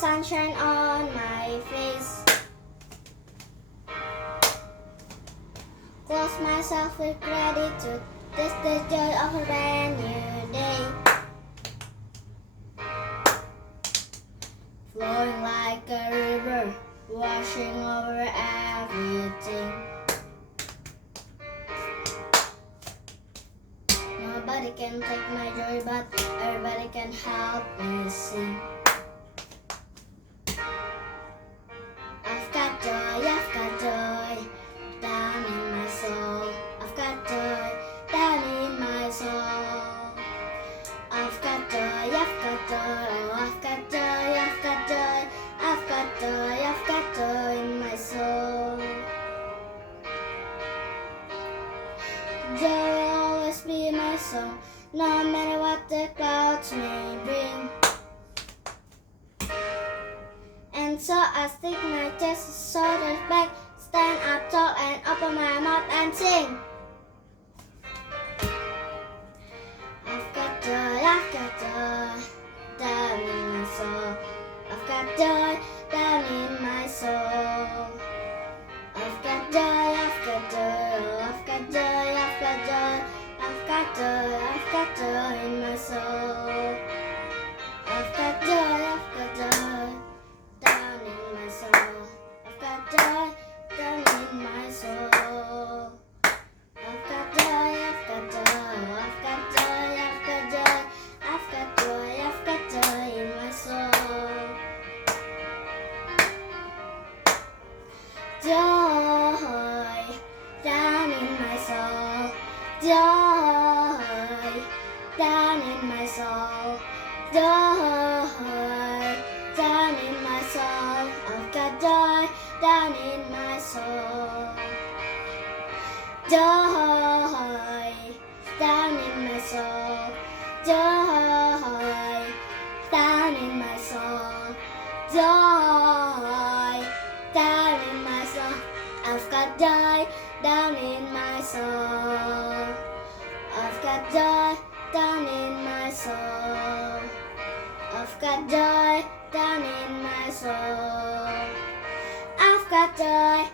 sunshine on my face. Close myself with gratitude. This the joy of a brand new day. Flowing like a river, washing over everything. Nobody can take my joy, but everybody can help me sing. I've got joy down in my soul. I've got joy down in my soul. I've got joy, oh, I've got joy, I've got joy, I've got joy, I've got joy in my soul. Joy will always be my song, no matter what the clouds may bring. And so I stick my chest, shoulders back, stand up tall and open my mouth and sing. I've got joy down in my soul. I've got joy down in my soul. I've got joy, oh, I've got joy, I've got joy, I've got joy, I've got joy in my soul. I've got joy down in my soul. I've got joy down in my soul. I've got joy, I've got joy, I've got joy, I've got joy, I've got joy, I've got joy in my soul. Joy down in my soul. Joy down in my soul. Joy down in my soul. I've got joy down in my soul. Joy down in my soul. Joy down in my soul. Joy down in my soul. I've got joy down in my soul. I've got joy down in my soul. I've got joy down in my soul. I've got joy